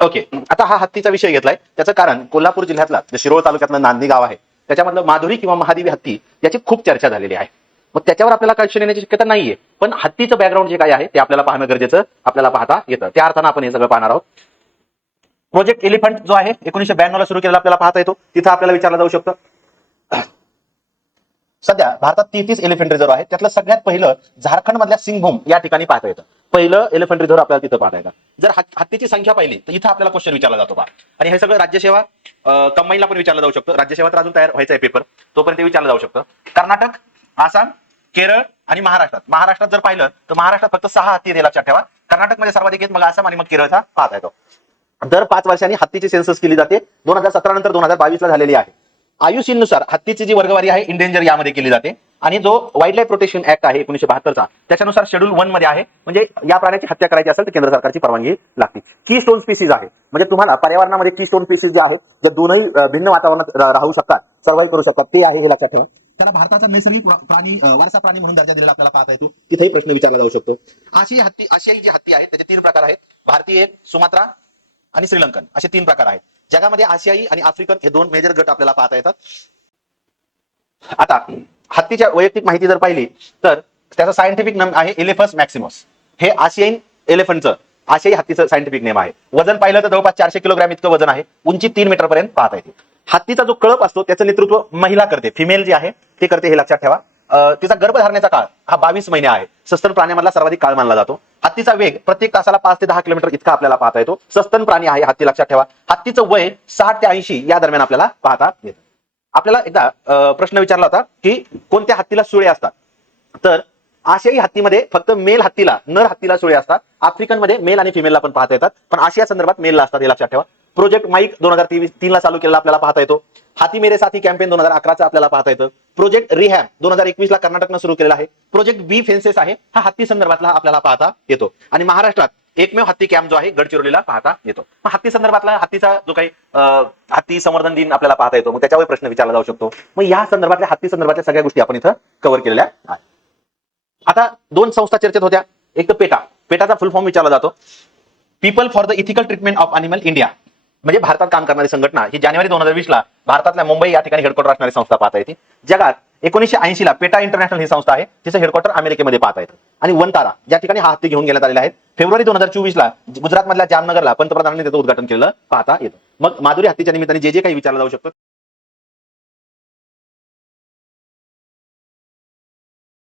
Okay आता हा हत्तीचा विषय घेतलाय. त्याचं कारण कोल्हापूर जिल्ह्यातला जे शिरोळ तालुक्यातलं नांदी गाव आहे त्याच्यामधलं माधुरी किंवा महादेवी हत्ती याची खूप चर्चा झालेली आहे. मग त्याच्यावर आपल्याला काय येण्याची शक्यता नाहीये. पण हत्तीचं बॅकग्राऊंड जे काय आहे ते आपल्याला पाहणं गरजेचं आपल्याला पाहता येतं. त्या अर्थानं आपण हे सगळं पाहणार आहोत. प्रोजेक्ट एलिफंट जो आहे एकोणीशे ब्याण्णव ला सुरू केलेला आपल्याला पाहता येतो. तिथं आपल्याला विचारला जाऊ शकतं. सध्या भारतात तेहतीस एलिफंट रिझर्व आहे त्यातलं सगळ्यात पहिलं झारखंड मधल्या सिंगभूम या ठिकाणी पाहता येतं. पहिलं एलिफंट रिझर्व आपल्याला तिथं पाहता येतं. जर हत्तीची संख्या पाहिली तर इथं आपल्याला क्वेश्चन विचारला जातो बा आणि हे सगळं राज्यसेवा कंबाईनला पण विचारलं जाऊ शकतं. राज्यसेवा तर अजून तयार व्हायचा आहे पेपर तोपर्यंत ते विचारलं जाऊ शकतं. कर्नाटक आसाम केरळ आणि महाराष्ट्रात. महाराष्ट्रात जर पाहिलं तर महाराष्ट्रात फक्त सहा हत्ती आहेत लक्षात ठेवा. कर्नाटकमध्ये सर्वाधिक आहेत मग आसाम आणि मग केरळचा पाहता येतो. दर पाच वर्षांनी हत्तीची सेन्सस केली जाते. दोन हजार सतरा नंतर दोन हजार बावीस ला झालेली आहे. आयुषीनुसार हत्तीची जी वर्गवारी आहे इंडेंजर यामध्ये केली जाते. आणि जो वाईल्ड लाईफ प्रोटेक्शन ऍक्ट आहे एकोणीशे बहात्तरचा त्याच्यानुसार शेड्यूल वनमध्ये आहे. म्हणजे या प्राण्याची हत्या करायची असेल तर केंद्र सरकारची परवानगी लागते. की स्टोन स्पीसीज आहे. म्हणजे तुम्हाला पर्यावरणामध्ये की स्टोन स्पीसीज जे आहेत जे दोनही भिन्न वातावरणात राहू शकतात सर्व्हाइव्ह करू शकतात ते आहे हे लक्षात ठेवा. त्याला भारताचा नैसर्गिक प्रा- प्राणी वारसा प्राणी म्हणून दर्जा दिलेला आपल्याला पाहता येतो. तिथेही प्रश्न विचारला जाऊ शकतो. आशियाई हत्ती आशियाई जी हत्ती आहे त्याचे तीन प्रकार आहेत. भारतीय सुमात्रा आणि श्रीलंकन. असे तीन प्रकार आहेत. जगामध्ये आशियाई आणि आफ्रिकन हे दोन मेजर गट आपल्याला पाहता येतात. आता हत्तीच्या वैयक्तिक माहिती जर पाहिली तर त्याचा सायंटिफिक नेम आहे एलेफस मॅक्सिमस हे आशियाईन एलिफंटचं आशियाई हत्तीचं सायंटिफिक नेम आहे. वजन पाहिलं तर जवळपास चारशे किलोग्रॅम इतकं वजन आहे. उंची तीन मीटर पर्यंत पाहता येते. हत्तीचा जो कळप असतो त्याचं नेतृत्व महिला करते. फिमेल जी आहे ते करते हे लक्षात ठेवा. तिचा गर्भधारणेचा काळ हा बावीस महिने आहे. सस्तन प्राण्यामधला सर्वाधिक काळ मानला जातो. हत्तीचा वेग प्रत्येक तासाला पाच ते दहा किलोमीटर इतका आपल्याला पाहता येतो. सस्तन प्राणी आहे हत्ती लक्षात ठेवा. हत्तीचं वय साठ ते ऐंशी या दरम्यान आपल्याला पाहता येतं. आपल्याला एकदा प्रश्न विचारला होता की कोणत्या हत्तीला सुळे असतात? तर आशियाई हत्तीमध्ये फक्त मेल हत्तीला नर हत्तीला सुळे असतात. आफ्रिकनमध्ये मेल आणि फिमेलला पण पाहता येतात. पण आशिया संदर्भात मेलला असतात हे लक्षात ठेवा. प्रोजेक्ट माईक दोन हजार तेवीस तीनला चालू केलेला आपल्याला पाहता येतो. हाती मेरे साथी कॅम्पेन दोन हजार अकराचा आपल्याला पाहता येतं. प्रोजेक्ट रिहॅब दोन हजार एकवीस ला कर्नाटकनं सुरू केलेला आहे. प्रोजेक्ट बी फेन्सेस आहे हा हत्ती संदर्भातला आपल्याला पाहता येतो. आणि महाराष्ट्रात एकमेव हत्ती कॅम्प जो आहे गडचिरोलीला पाहता येतो. मग हत्ती संदर्भातला हत्तीचा जो काही हत्ती संवर्धन दिन आपल्याला पाहता येतो. मग त्याच्यावर प्रश्न विचारला जाऊ शकतो. मग या संदर्भातल्या हत्ती संदर्भातल्या सगळ्या गोष्टी आपण इथं कव्हर केलेल्या आहेत. आता दोन संस्था चर्चेत होत्या. एक तर पेटा. पेटाचा फुल फॉर्म विचारला जातो. People for the ethical treatment of animal India म्हणजे भारतात काम करणारी संघटना ही जानेवारी दोन हजार वीस ला भारतातल्या मुंबई या ठिकाणी हेडक्वार्टर असणारी संस्था पाहता येते. जगात एकोणीशे ऐंशी ला पेटा इंटरनॅशनल ही संस्था आहे तिचं हेडक्वार्टर अमेरिकेमध्ये पाहता येतं. आणि वनतारा या ठिकाणी हा हत्ती घेऊन गेल्यात आलेला आहे. फेब्रुवारी दोन हजार चोवीस ला गुजरातमधल्या जामनगरला पंतप्रधानांनी त्याचं उद्घाटन केलं पाहता येतं. मग माधुरी हत्तीच्या निमित्ताने जे जे काही विचारलं जाऊ शकतं